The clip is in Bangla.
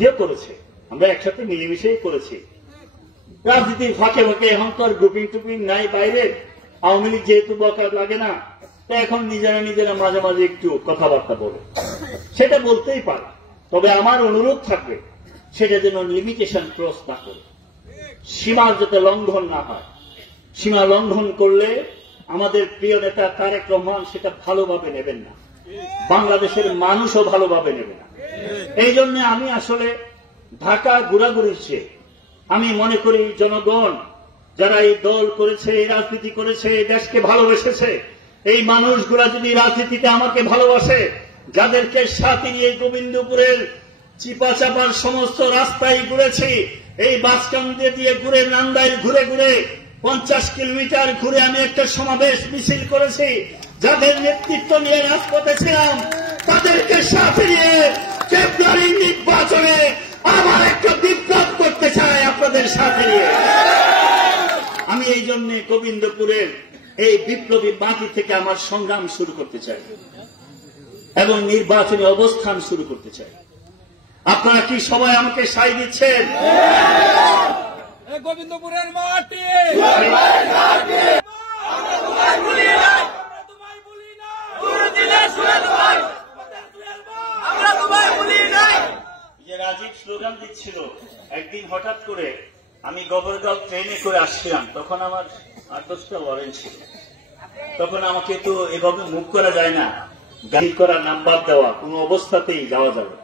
করেছে, আমরা একসাথে মিলেমিশে করেছি। রাজনীতির ফাঁকে ফাঁকে এখন তো আর গ্রুপিং টুপিং নাই বাইরে। আওয়ামী লীগ যেহেতু বকা লাগে না, তো এখন নিজেরা মাঝে মাঝে একটু কথাবার্তা বলে, সেটা বলতেই পারে। তবে আমার অনুরোধ থাকবে সেটা যেন লিমিটেশন ক্রস না করে, সীমার যাতে লঙ্ঘন না হয়। সীমা লঙ্ঘন করলে আমাদের প্রিয় নেতা তারেক রহমান সেটা ভালোভাবে নেবেন না, বাংলাদেশের মানুষও ভালোভাবে নেবে না। এই জন্য আমি আসলে ঢাকা ঘোরাঘুরির চেয়ে আমি মনে করি জনগণ যারা এই দল করেছে, এই রাজনীতি করেছে, এই দেশকে ভালোবেসেছে, এই মানুষগুলা যদি রাজনীতিতে আমাকে ভালোবাসে, যাদেরকে সাথে নিয়ে গোবিন্দপুরের চিপা চাপার সমস্ত রাস্তায় ঘুরেছি, এই বাসকান্দে দিয়ে ঘুরে নান্দাইল ঘুরে ঘুরে 50 কিলোমিটার ঘুরে আমি একটা সমাবেশ মিছিল করেছি, যাদের নেতৃত্ব নিয়ে রাজপথে ছিলাম, তাদেরকে সাথে নিয়ে ফেব্রুয়ারি নির্বাচনে আবার একটা বিপ্লব করতে চাই আপনাদের সাথে নিয়ে। আমি এই জন্য গোবিন্দপুরের এই বিপ্লবী মাটি থেকে আমার সংগ্রাম শুরু করতে চাই এবং নির্বাচনী অবস্থান শুরু করতে চাই। আপনারা কি সবাই আমাকে সায় দিচ্ছেন? গোবিন্দপুরের মাটি রাজীব স্লোগান দিচ্ছিল, একদিন হঠাৎ করে আমি গবরগাঁও ট্রেনে করে আসছিলাম, তখন আমার 8-10টা ওয়ারেন্ট ছিল। তখন আমাকে তো এভাবে মুভ করা যায় না, গাড়ি করা নাম্বার দেওয়া কোনো অবস্থাতেই যাওয়া যাবে।